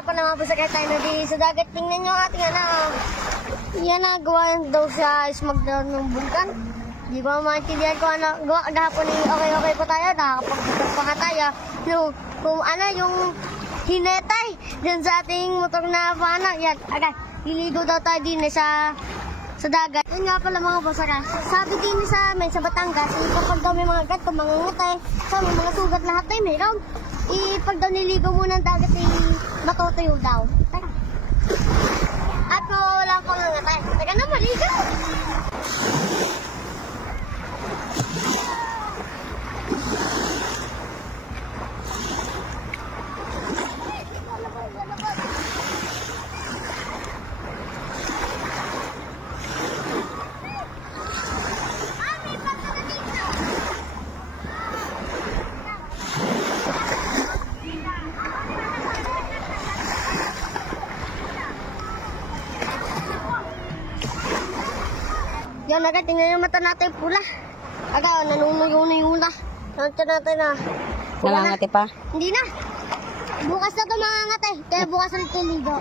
nga pa naman po sa tayo na di sa dagat. Tingnan nyo ating anak. Yan na, gawa daw sa smackdown ng bulkan. Di ko maintindihan ko ano, gawa gahapon okay pa tayo, nakakapagputok pa nga tayo. Kung ano, yung hinetay dyan sa ating motor na paano, yan, agad, liligo daw tayo din sa dagat. Yun nga pala mga basara, sabi din sa amin sa Batangas, kapag daw may mga gato, mga ngutay, sa mga sugat lahat ay mayroon. Pag daw niligo muna ng dagat, matutuyo daw. Tara. At mawawala ko ng ngatay. Teka na, maligo! Yan agad, tingnan yung mata natin pula. Agad, nanunuyo na. Nandiyan natin na. Nangangati pa? Hindi na. Bukas na ito mga ngate. Kaya bukas na ito ligo.